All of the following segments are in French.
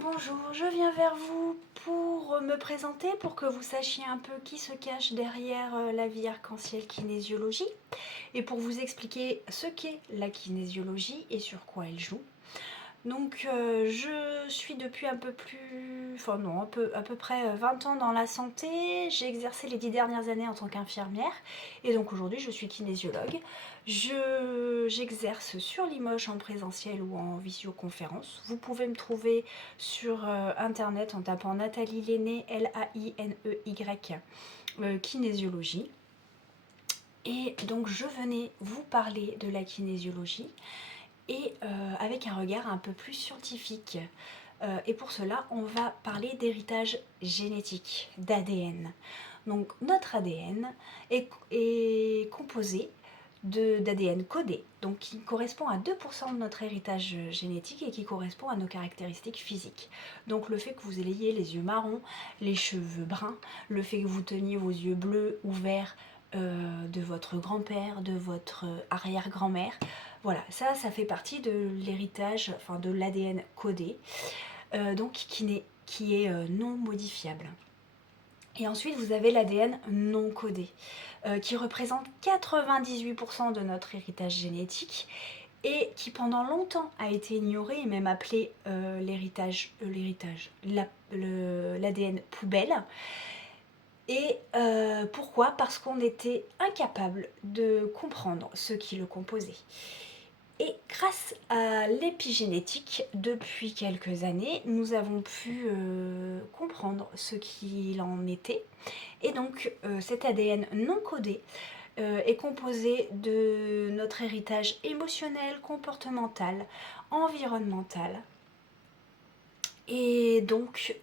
Bonjour, je viens vers vous pour me présenter, pour que vous sachiez un peu qui se cache derrière la vie arc-en-ciel kinésiologie et pour vous expliquer ce qu'est la kinésiologie et sur quoi elle joue. Donc je suis depuis un peu plus, enfin non, à peu près 20 ans dans la santé. J'ai exercé les 10 dernières années en tant qu'infirmière et donc aujourd'hui je suis kinésiologue. J'exerce sur Limoges en présentiel ou en visioconférence. Vous pouvez me trouver sur internet en tapant Nathalie Lainey, Lainey, kinésiologie. Et donc je venais vous parler de la kinésiologie et avec un regard un peu plus scientifique. Et pour cela, on va parler d'héritage génétique, d'ADN. Donc notre ADN est composé d'ADN codé, donc qui correspond à 2% de notre héritage génétique et qui correspond à nos caractéristiques physiques. Donc le fait que vous ayez les yeux marrons, les cheveux bruns, le fait que vous teniez vos yeux bleus ou verts de votre grand-père, de votre arrière-grand-mère, voilà, ça fait partie de l'héritage, enfin de l'ADN codé, donc qui est non modifiable. Et ensuite, vous avez l'ADN non codé, qui représente 98% de notre héritage génétique et qui pendant longtemps a été ignoré et même appelé l'ADN poubelle. Et pourquoi? Parce qu'on était incapable de comprendre ce qui le composait. Et grâce à l'épigénétique, depuis quelques années, nous avons pu comprendre ce qu'il en était. Et donc cet ADN non codé est composé de notre héritage émotionnel, comportemental, environnemental. Et donc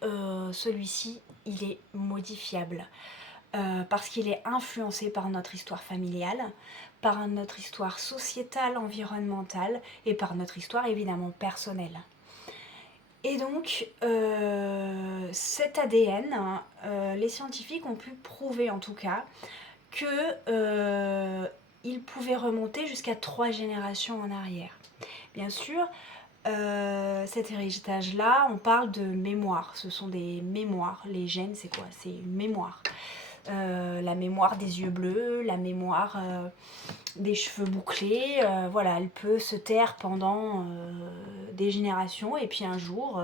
celui-ci, il est modifiable. Parce qu'il est influencé par notre histoire familiale, par notre histoire sociétale, environnementale et par notre histoire évidemment personnelle. Et donc cet ADN, les scientifiques ont pu prouver en tout cas que il pouvait remonter jusqu'à 3 générations en arrière. Bien sûr, cet héritage-là, on parle de mémoire. Ce sont des mémoires. Les gènes, c'est quoi? C'est une mémoire. La mémoire des yeux bleus, la mémoire des cheveux bouclés, voilà, elle peut se taire pendant des générations et puis un jour,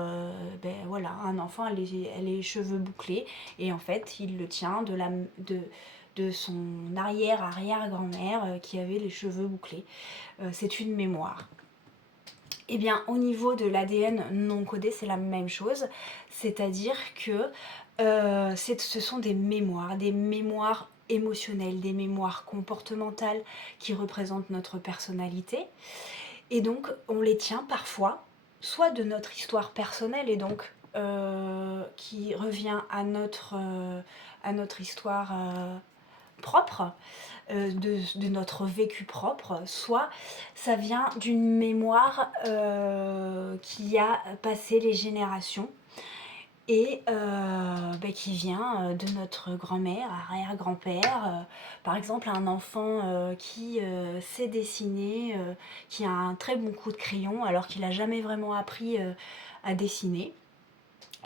voilà, un enfant a les cheveux bouclés et en fait il le tient de son arrière-arrière-grand-mère qui avait les cheveux bouclés. C'est une mémoire. Eh bien, au niveau de l'ADN non codé, c'est la même chose, c'est-à-dire que ce sont des mémoires émotionnelles, des mémoires comportementales qui représentent notre personnalité. Et donc, on les tient parfois, soit de notre histoire personnelle, et donc qui revient à notre histoire propre, de notre vécu propre, soit ça vient d'une mémoire qui a passé les générations et qui vient de notre grand-mère, arrière-grand-père. Par exemple, un enfant qui sait dessiner, qui a un très bon coup de crayon alors qu'il n'a jamais vraiment appris à dessiner.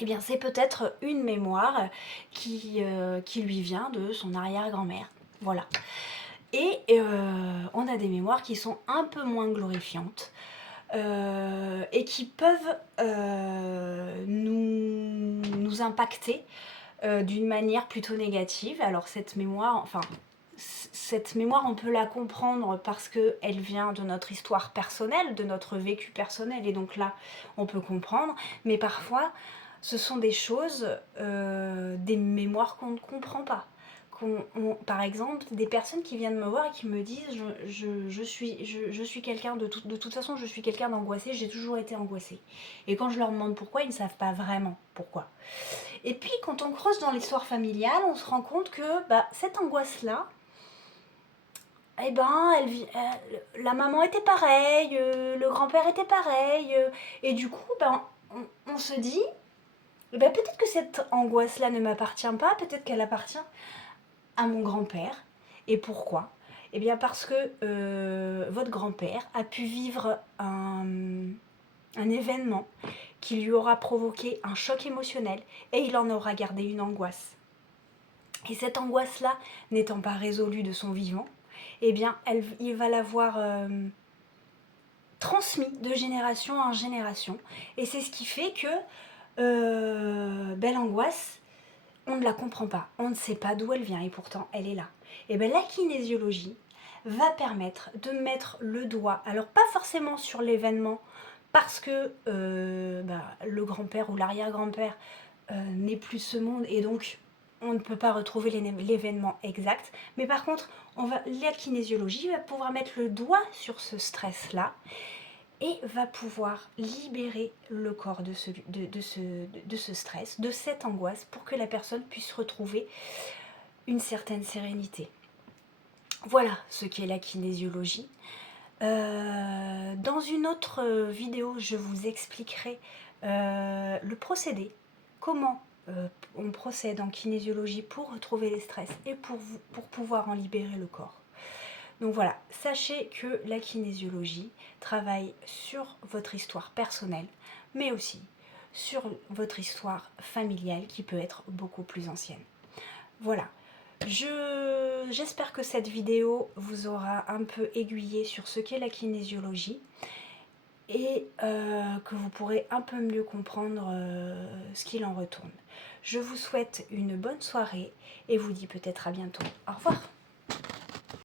Eh bien, c'est peut-être une mémoire qui lui vient de son arrière-grand-mère. Voilà. Et on a des mémoires qui sont un peu moins glorifiantes et qui peuvent nous impacter d'une manière plutôt négative. Alors cette mémoire, on peut la comprendre parce qu'elle vient de notre histoire personnelle, de notre vécu personnel, et donc là, on peut comprendre. Mais parfois, ce sont des choses, des mémoires qu'on ne comprend pas. Par exemple, des personnes qui viennent me voir et qui me disent je suis quelqu'un de toute façon, je suis quelqu'un d'angoissé, j'ai toujours été angoissée. Et quand je leur demande pourquoi, ils ne savent pas vraiment pourquoi. Et puis, quand on creuse dans l'histoire familiale, on se rend compte que cette angoisse-là, eh ben, la maman était pareille, le grand-père était pareil, et du coup, on se dit, peut-être que cette angoisse-là ne m'appartient pas, peut-être qu'elle appartient à mon grand-père. Et pourquoi? Eh bien parce que votre grand-père a pu vivre un événement qui lui aura provoqué un choc émotionnel et il en aura gardé une angoisse. Et cette angoisse-là, n'étant pas résolue de son vivant, eh bien, il va l'avoir transmis de génération en génération. Et c'est ce qui fait que l'angoisse, on ne la comprend pas, on ne sait pas d'où elle vient et pourtant elle est là. Et bien la kinésiologie va permettre de mettre le doigt, alors pas forcément sur l'événement, parce que le grand-père ou l'arrière-grand-père n'est plus de ce monde et donc on ne peut pas retrouver l'événement exact, mais par contre la kinésiologie va pouvoir mettre le doigt sur ce stress-là et va pouvoir libérer le corps de ce stress, de cette angoisse, pour que la personne puisse retrouver une certaine sérénité. Voilà ce qu'est la kinésiologie. Dans une autre vidéo, je vous expliquerai le procédé, comment on procède en kinésiologie pour retrouver les stress et pour pouvoir en libérer le corps. Donc voilà, sachez que la kinésiologie travaille sur votre histoire personnelle, mais aussi sur votre histoire familiale qui peut être beaucoup plus ancienne. Voilà, j'espère que cette vidéo vous aura un peu aiguillé sur ce qu'est la kinésiologie et que vous pourrez un peu mieux comprendre ce qu'il en retourne. Je vous souhaite une bonne soirée et vous dis peut-être à bientôt. Au revoir.